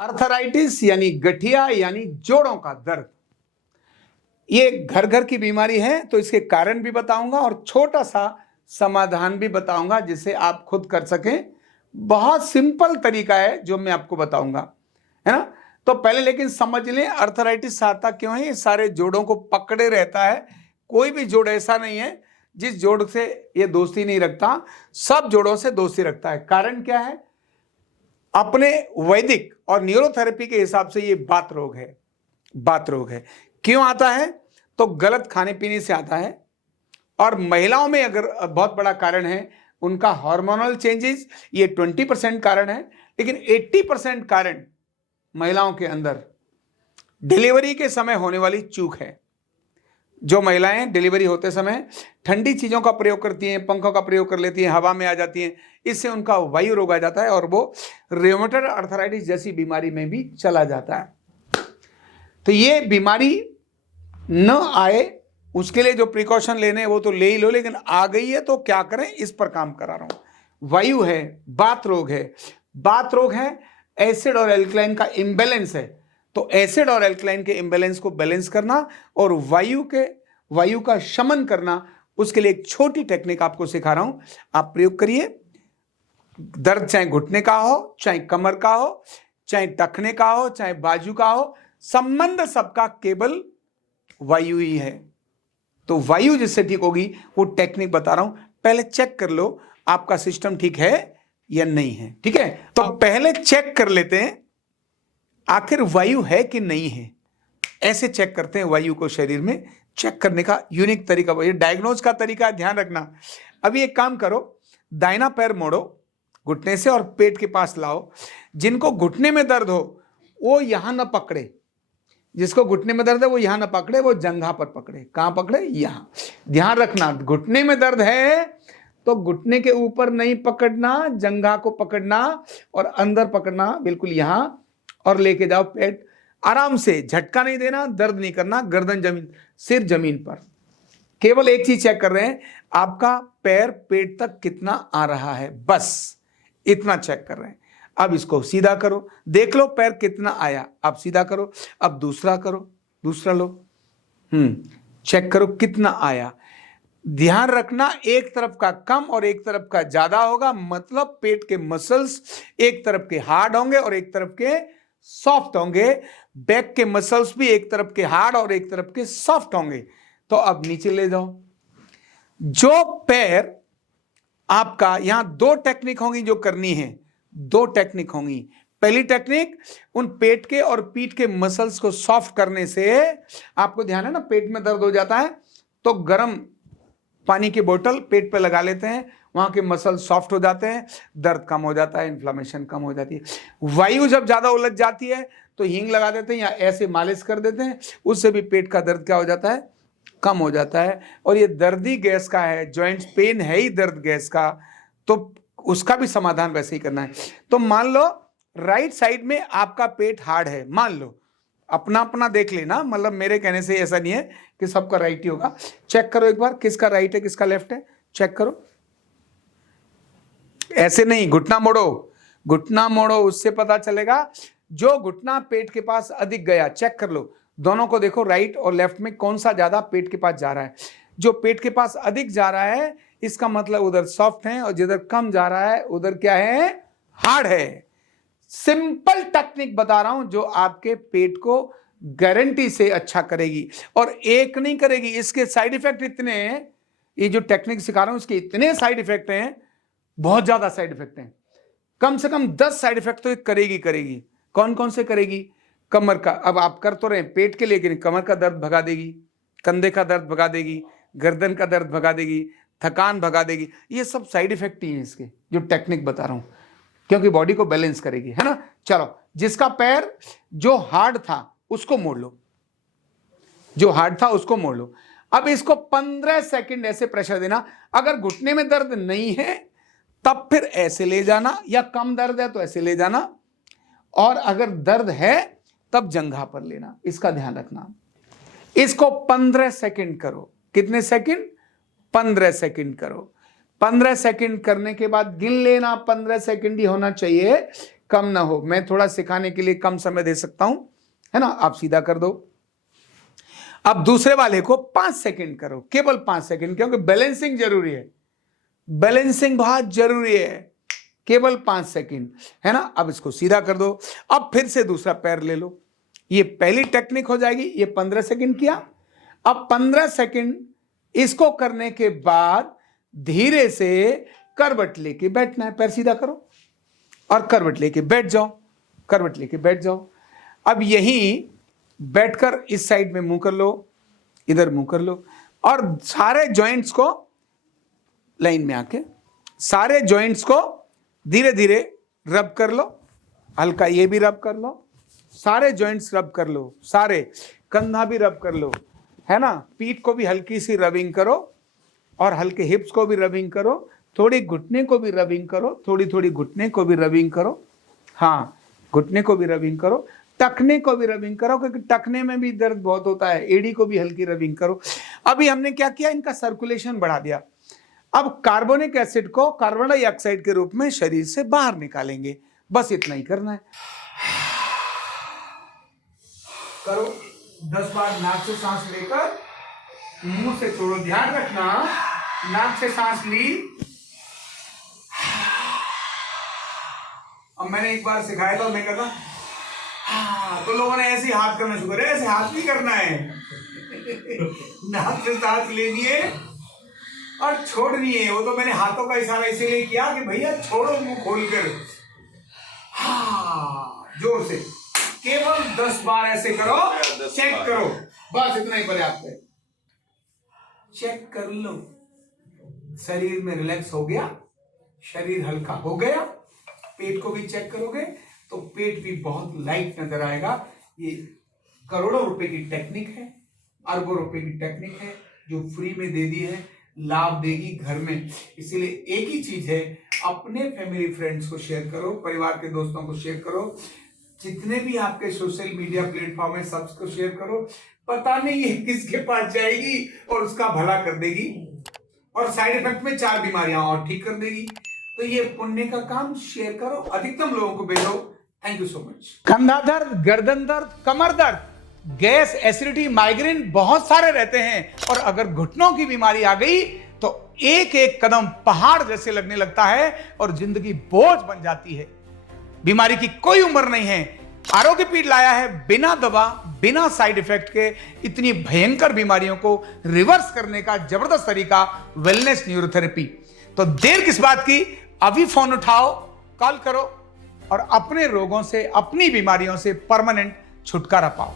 Arthritis यानी गठिया यानी जोड़ों का दर्द, ये घर घर की बीमारी है। तो इसके कारण भी बताऊंगा और छोटा सा समाधान भी बताऊंगा जिसे आप खुद कर सकें। बहुत सिंपल तरीका है जो मैं आपको बताऊंगा, है ना। तो पहले लेकिन समझ लें अर्थराइटिस आता क्यों है। ये सारे जोड़ों को पकड़े रहता है। कोई भी जोड़ ऐसा नहीं है जिस जोड़ से ये दोस्ती नहीं रखता, सब जोड़ों से दोस्ती रखता है। कारण क्या है? अपने वैदिक और न्यूरोथेरेपी के हिसाब से ये बात रोग है। बात रोग है क्यों आता है? तो गलत खाने पीने से आता है। और महिलाओं में अगर बहुत बड़ा कारण है उनका हार्मोनल चेंजेस, ये 20% कारण है। लेकिन 80% कारण महिलाओं के अंदर डिलीवरी के समय होने वाली चूक है। जो महिलाएं डिलीवरी होते समय ठंडी चीजों का प्रयोग करती हैं, पंखों का प्रयोग कर लेती हैं, हवा में आ जाती हैं, इससे उनका वायु रोग आ जाता है और वो रियोमेटॉइड अर्थराइटिस जैसी बीमारी में भी चला जाता है। तो ये बीमारी न आए उसके लिए जो प्रिकॉशन लेने हैं वो तो ले ही लो, लेकिन आ गई है तो क्या करें, इस पर काम करा रहा हूं। वायु है, बात रोग है। बात रोग है, एसिड और एल्कलाइन का इंबैलेंस है। तो एसिड और एल्कलाइन के इंबैलेंस को बैलेंस करना और वायु का शमन करना, उसके लिए एक छोटी टेक्निक आपको सिखा रहा हूं, आप प्रयोग करिए। दर्द चाहे घुटने का हो, चाहे कमर का हो, चाहे टखने का हो, चाहे बाजू का हो, संबंध सबका केवल वायु ही है। तो वायु जिससे ठीक होगी वो टेक्निक बता रहा हूं। पहले चेक कर लो आपका सिस्टम ठीक है या नहीं है। ठीक है, तो पहले चेक कर लेते हैं आखिर वायु है कि नहीं है। ऐसे चेक करते हैं वायु को शरीर में। चेक करने का यूनिक तरीका, ये डायग्नोज का तरीका, ध्यान रखना। अभी एक काम करो, दाहिना पैर मोड़ो घुटने से और पेट के पास लाओ। जिनको घुटने में दर्द हो वो यहां ना पकड़े, जिसको घुटने में दर्द है वो यहां ना पकड़े, वो जंघा पर पकड़े। कहां पकड़े? यहां। ध्यान रखना, घुटने में दर्द है तो घुटने के ऊपर नहीं पकड़ना, जंघा को पकड़ना और अंदर पकड़ना, बिल्कुल यहां, और लेके जाओ पेट आराम से। झटका नहीं देना, दर्द नहीं करना, गर्दन जमीन, सिर जमीन पर। केवल एक चीज चेक कर रहे हैं, आपका पैर पेट तक कितना आ रहा है, बस इतना चेक कर रहे हैं। अब इसको सीधा करो, देख लो पैर कितना आया। अब सीधा करो, अब दूसरा करो, दूसरा लो, चेक करो कितना आया। ध्यान रखना, एक तरफ का कम और एक तरफ का ज्यादा होगा, मतलब पेट के मसल्स एक तरफ के हार्ड होंगे और एक तरफ के सॉफ्ट होंगे। बैक के मसल्स भी एक तरफ के हार्ड और एक तरफ के सॉफ्ट होंगे। तो अब नीचे ले जाओ। जो पैर आपका, यहां दो टेक्निक होंगी जो करनी है, दो टेक्निक होंगी। पहली टेक्निक, उन पेट के और पीठ के मसल्स को सॉफ्ट करने से, आपको ध्यान है ना पेट में दर्द हो जाता है तो गर्म पानी की बोतल पेट पे लगा लेते हैं, वहां के मसल सॉफ्ट हो जाते हैं, दर्द कम हो जाता है, इन्फ्लामेशन कम हो जाती है। वायु जब ज्यादा उलझ जाती है तो हींग लगा देते हैं या ऐसे मालिश कर देते हैं, उससे भी पेट का दर्द क्या हो जाता है, कम हो जाता है। और ये दर्द ही गैस का है, जॉइंट्स पेन है ही दर्द गैस का, तो उसका भी समाधान वैसे ही करना है। तो मान लो राइट साइड में आपका पेट हार्ड है, मान लो, अपना अपना देख लेना, मतलब मेरे कहने से ऐसा नहीं है कि सबका राइट ही होगा। चेक करो एक बार किसका राइट है किसका लेफ्ट है, चेक करो। ऐसे नहीं, घुटना मोड़ो, घुटना मोड़ो, उससे पता चलेगा। जो घुटना पेट के पास अधिक गया, चेक कर लो, दोनों को देखो राइट और लेफ्ट में कौन सा ज्यादा पेट के पास जा रहा है। जो पेट के पास अधिक जा रहा है इसका मतलब उधर सॉफ्ट है, और जिधर कम जा रहा है उधर क्या है, हार्ड है। सिंपल टेक्निक बता रहा हूं जो आपके पेट को गारंटी से अच्छा करेगी। और एक नहीं करेगी, इसके साइड इफेक्ट इतने हैं, ये जो टेक्निक सिखा रहा हूं इसके इतने साइड इफेक्ट हैं, बहुत ज्यादा साइड इफेक्ट हैं। कम से कम 10 साइड इफेक्ट तो करेगी। कौन कौन से करेगी? कमर का, अब आप कर तो रहे हैं पेट के लिए, लेकिन कमर का दर्द भगा देगी, कंधे का दर्द भगा देगी, गर्दन का दर्द भगा देगी, थकान भगा देगी। ये सब साइड इफेक्ट ही है इसके, जो टेक्निक बता रहा हूं, क्योंकि बॉडी को बैलेंस करेगी, है ना। चलो, जिसका पैर जो हार्ड था उसको मोड़ लो, जो हार्ड था उसको मोड़ लो। अब इसको 15 सेकंड ऐसे प्रेशर देना। अगर घुटने में दर्द नहीं है तब फिर ऐसे ले जाना, या कम दर्द है तो ऐसे ले जाना, और अगर दर्द है तब जंघा पर लेना। इसका ध्यान रखना। इसको 15 सेकंड करो। कितने सेकंड? 15 सेकंड करो। 15 सेकंड करने के बाद गिन लेना, 15 सेकंड ही होना चाहिए, कम ना हो। मैं थोड़ा सिखाने के लिए कम समय दे सकता हूं, है ना। आप सीधा कर दो। अब दूसरे वाले को 5 सेकंड करो, केवल 5 सेकंड, क्योंकि बैलेंसिंग जरूरी है, बैलेंसिंग बहुत जरूरी है। केवल 5 सेकंड, है ना। अब इसको सीधा कर दो। अब फिर से दूसरा पैर ले लो। ये पहली टेक्निक हो जाएगी। ये 15 सेकंड किया। अब 15 सेकंड इसको करने के बाद धीरे से करवट लेके बैठना है। पैर सीधा करो और करवट लेके बैठ जाओ, करवट लेके बैठ जाओ। अब यहीं बैठकर इस साइड में मुंह कर लो, इधर मुंह कर लो, और सारे जॉइंट्स को लाइन में आके सारे जॉइंट्स को धीरे धीरे रब कर लो। हल्का ये भी रब कर लो, सारे जॉइंट्स रब कर लो, सारे कंधा भी रब कर लो, है ना। पीठ को भी हल्की सी रबिंग करो और हल्के हिप्स को भी रबिंग करो, थोड़ी घुटने को भी रबिंग करो, थोड़ी थोड़ी घुटने को भी रबिंग करो। हाँ, घुटने को भी रबिंग करो, टखने को भी रबिंग करो, क्योंकि टखने में भी दर्द बहुत होता है। एड़ी को भी हल्की रबिंग करो। अभी हमने क्या किया, इनका सर्कुलेशन बढ़ा दिया। अब कार्बोनिक एसिड को कार्बन डाइऑक्साइड के रूप में शरीर से बाहर निकालेंगे। बस इतना ही करना है। करो 10 बार। नाक से सांस लेकर मुंह से छोड़ो। ध्यान रखना, नाक से सांस ली। अब मैंने एक बार सिखाया था, मैं कहता तो लोगों ने ऐसे हाथ करना शुरू करे। ऐसे हाथ नहीं करना है। नाक से सांस लेनी है और छोड़नी है। वो तो मैंने हाथों का इशारा इसीलिए किया कि भैया छोड़ो मुंह खोलकर। हाँ, जोर से केवल 10 बार ऐसे करो। चेक करो, बस इतना ही पर्याप्त है। चेक कर लो, शरीर में रिलैक्स हो गया, शरीर हल्का हो गया। पेट को भी चेक करोगे तो पेट भी बहुत लाइट नजर आएगा। ये करोड़ों रुपए की टेक्निक है, अरबों रुपए की टेक्निक है, जो फ्री में दे दी है, लाभ देगी घर में। इसीलिए एक ही चीज है, अपने फैमिली फ्रेंड्स को शेयर करो, परिवार के दोस्तों को शेयर करो, जितने भी आपके सोशल मीडिया प्लेटफॉर्म है सबको शेयर करो। पता नहीं ये किसके पास जाएगी और उसका भला कर देगी, और साइड इफेक्ट में 4 बीमारियां और ठीक कर देगी। तो ये पुण्य का काम शेयर करो, अधिकतम लोगों को भेजो। Thank you so much. कंधा दर्द, गर्दन दर्द, कमर दर्द, गैस, एसिडिटी, माइग्रेन बहुत सारे रहते हैं, और अगर घुटनों की बीमारी आ गई तो एक एक कदम पहाड़ जैसे लगने लगता है और जिंदगी बोझ बन जाती है। बीमारी की कोई उम्र नहीं है। आरोग्य पीठ लाया है बिना दवा, बिना साइड इफेक्ट के इतनी भयंकर बीमारियों को रिवर्स करने का जबरदस्त तरीका, वेलनेस न्यूरोथेरेपी। तो देर किस बात की, अभी फोन उठाओ, कॉल करो और अपने रोगों से, अपनी बीमारियों से परमानेंट छुटकारा पाओ।